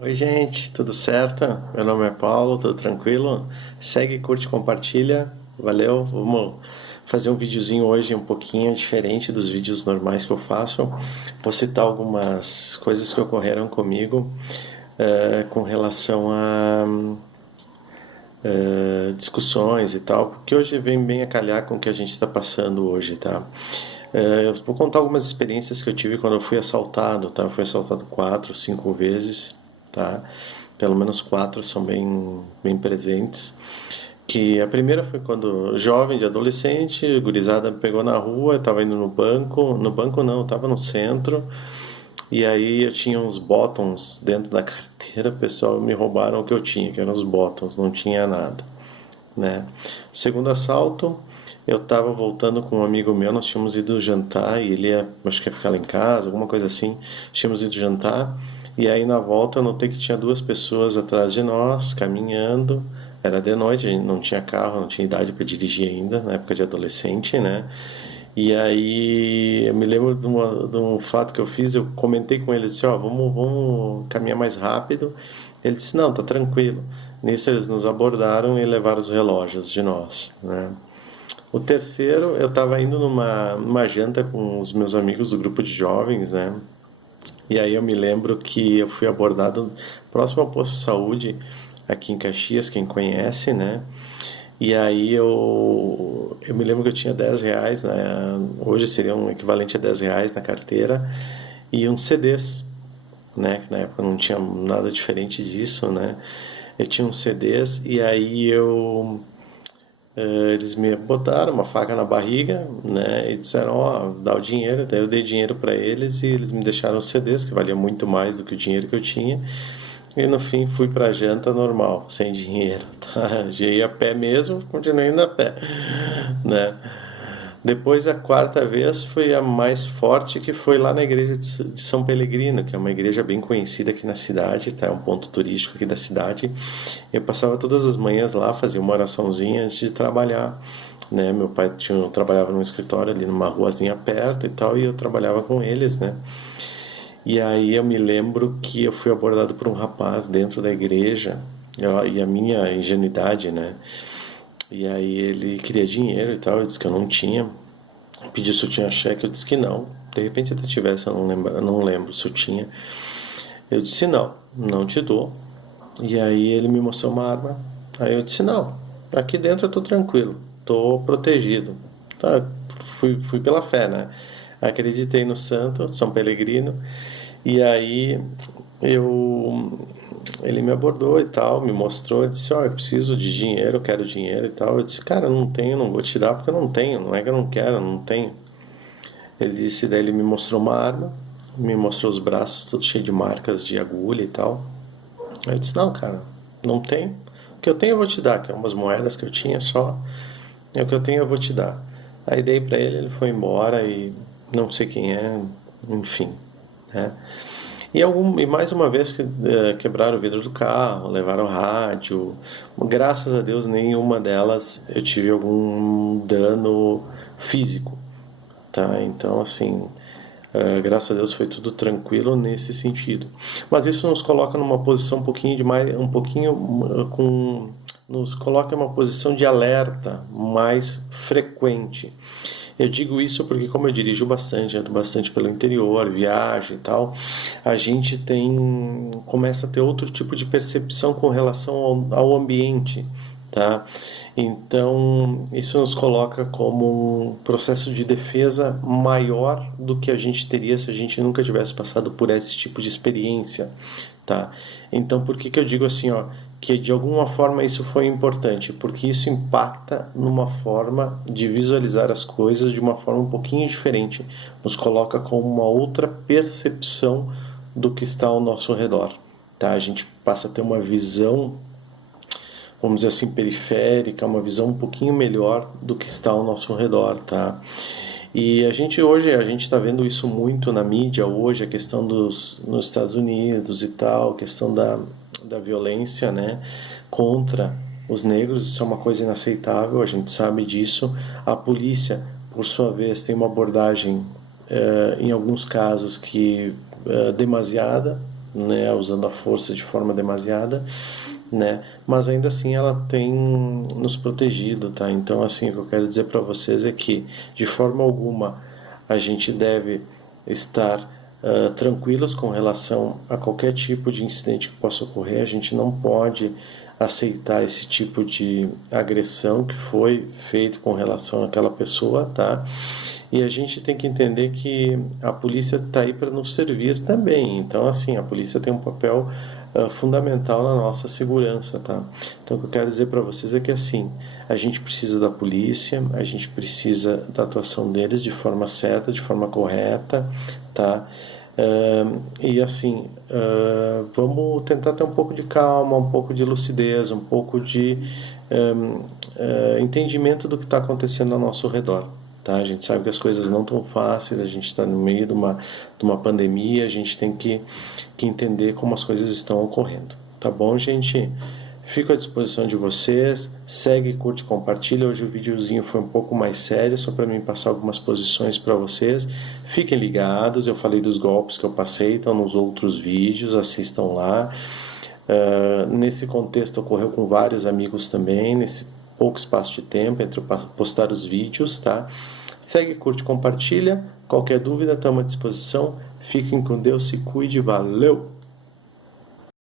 Oi, gente, tudo certo? Meu nome é Paulo, tudo tranquilo? Segue, curte, compartilha. Valeu. Vamos fazer um videozinho hoje um pouquinho diferente dos vídeos normais que eu faço. Vou citar algumas coisas que ocorreram comigo com relação a discussões e tal, porque hoje vem bem a calhar com o que a gente está passando hoje, tá? Eu vou contar algumas experiências que eu tive quando eu fui assaltado, tá? Eu fui assaltado 4, 5 vezes, tá? Pelo menos quatro são bem presentes. Que a primeira foi quando jovem, de adolescente, gurizada me pegou na rua, eu tava indo no banco não, eu tava no centro, e aí eu tinha uns bottoms dentro da carteira, pessoal, me roubaram o que eu tinha, que eram os bottoms, não tinha nada, né? Segundo assalto, eu tava voltando com um amigo meu, nós tínhamos ido jantar e ele ia, acho que ia ficar lá em casa, alguma coisa assim. Tínhamos ido jantar e aí na volta eu notei que tinha duas pessoas atrás de nós, caminhando. Era de noite, a gente não tinha carro, não tinha idade para dirigir ainda, na época de adolescente, né? E aí eu me lembro de um fato que eu fiz, eu comentei com ele assim, ó, vamos caminhar mais rápido. Ele disse, não, tá tranquilo. Nisso eles nos abordaram e levaram os relógios de nós, né? O terceiro, eu estava indo numa janta com os meus amigos do grupo de jovens, né? E aí eu me lembro que eu fui abordado próximo ao posto de saúde, aqui em Caxias, quem conhece, né? E aí eu me lembro que eu tinha 10 reais, né? Hoje seria um equivalente a 10 reais na carteira, e uns CDs, né? Que na época não tinha nada diferente disso, né? Eu tinha uns CDs e aí eles me botaram uma faca na barriga, né? E disseram, ó, dá o dinheiro. Daí eu dei dinheiro para eles e eles me deixaram os CDs, que valia muito mais do que o dinheiro que eu tinha. E no fim fui pra janta normal, sem dinheiro, tá? Já ia a pé mesmo, continuei indo a pé, né? Depois a quarta vez foi a mais forte, que foi lá na igreja de São Pelegrino, que é uma igreja bem conhecida aqui na cidade, tá? É um ponto turístico aqui da cidade. Eu passava todas as manhãs lá, fazia uma oraçãozinha antes de trabalhar, né? Meu pai trabalhava num escritório ali numa ruazinha perto e tal, e eu trabalhava com eles, né? E aí eu me lembro que eu fui abordado por um rapaz dentro da igreja, e a minha ingenuidade, né? E aí ele queria dinheiro e tal, eu disse que eu não tinha. Pediu se eu tinha cheque, eu disse que não. De repente até tivesse, eu não lembro se eu tinha. Eu disse não, não te dou. E aí ele me mostrou uma arma. Aí eu disse não, aqui dentro eu tô tranquilo, tô protegido. Tá, fui pela fé, né? Acreditei no santo, São Pelegrino. E aí eu ele me abordou e tal, me mostrou, disse, ó, eu preciso de dinheiro, eu quero dinheiro e tal. Eu disse, cara, eu não tenho, não vou te dar porque eu não tenho, não é que eu não quero, eu não tenho. Ele disse, daí ele me mostrou uma arma, me mostrou os braços todos cheios de marcas de agulha e tal. Aí eu disse, não, cara, não tenho. O que eu tenho eu vou te dar, que é umas moedas que eu tinha só. É o que eu tenho eu vou te dar. Aí dei pra ele, ele foi embora e não sei quem é, enfim, né? E mais uma vez quebraram o vidro do carro, levaram o rádio. Graças a Deus, nenhuma delas eu tive algum dano físico, tá? Então, assim, graças a Deus foi tudo tranquilo nesse sentido. Mas isso nos coloca numa posição um pouquinho de mais, um pouquinho com nos coloca em uma posição de alerta mais frequente. Eu digo isso porque, como eu dirijo bastante, ando bastante pelo interior, viagem e tal, a gente começa a ter outro tipo de percepção com relação ao ambiente, tá? Então, isso nos coloca como um processo de defesa maior do que a gente teria se a gente nunca tivesse passado por esse tipo de experiência, tá? Então, por que que eu digo assim, ó, que de alguma forma isso foi importante? Porque isso impacta numa forma de visualizar as coisas de uma forma um pouquinho diferente, nos coloca com uma outra percepção do que está ao nosso redor, tá? A gente passa a ter uma visão, vamos dizer assim, periférica, uma visão um pouquinho melhor do que está ao nosso redor, tá? E a gente está vendo isso muito na mídia hoje, a questão nos Estados Unidos e tal, a questão da violência, né, contra os negros, isso é uma coisa inaceitável, a gente sabe disso. A polícia, por sua vez, tem uma abordagem, em alguns casos, que demasiada, né, usando a força de forma demasiada, né, mas ainda assim ela tem nos protegido, tá? Então, assim, o que eu quero dizer para vocês é que, de forma alguma, a gente deve estar tranquilos com relação a qualquer tipo de incidente que possa ocorrer. A gente não pode aceitar esse tipo de agressão que foi feito com relação àquela pessoa, tá? E a gente tem que entender que a polícia está aí para nos servir também. Então, assim, a polícia tem um papel fundamental na nossa segurança, tá? Então, o que eu quero dizer para vocês é que, assim, a gente precisa da polícia, a gente precisa da atuação deles de forma certa, de forma correta, tá? E assim, vamos tentar ter um pouco de calma, um pouco de lucidez, um pouco de entendimento do que está acontecendo ao nosso redor. Tá? A gente sabe que as coisas não estão fáceis, a gente está no meio de uma pandemia, a gente tem que entender como as coisas estão ocorrendo. Tá bom, gente? Fico à disposição de vocês. Segue, curte, compartilha. Hoje o videozinho foi um pouco mais sério, só para mim passar algumas posições para vocês. Fiquem ligados, eu falei dos golpes que eu passei, estão nos outros vídeos, assistam lá. Nesse contexto ocorreu com vários amigos também, nesse pouco espaço de tempo entre postar os vídeos, tá? Segue, curte, compartilha. Qualquer dúvida, estamos à disposição. Fiquem com Deus, se cuide, valeu!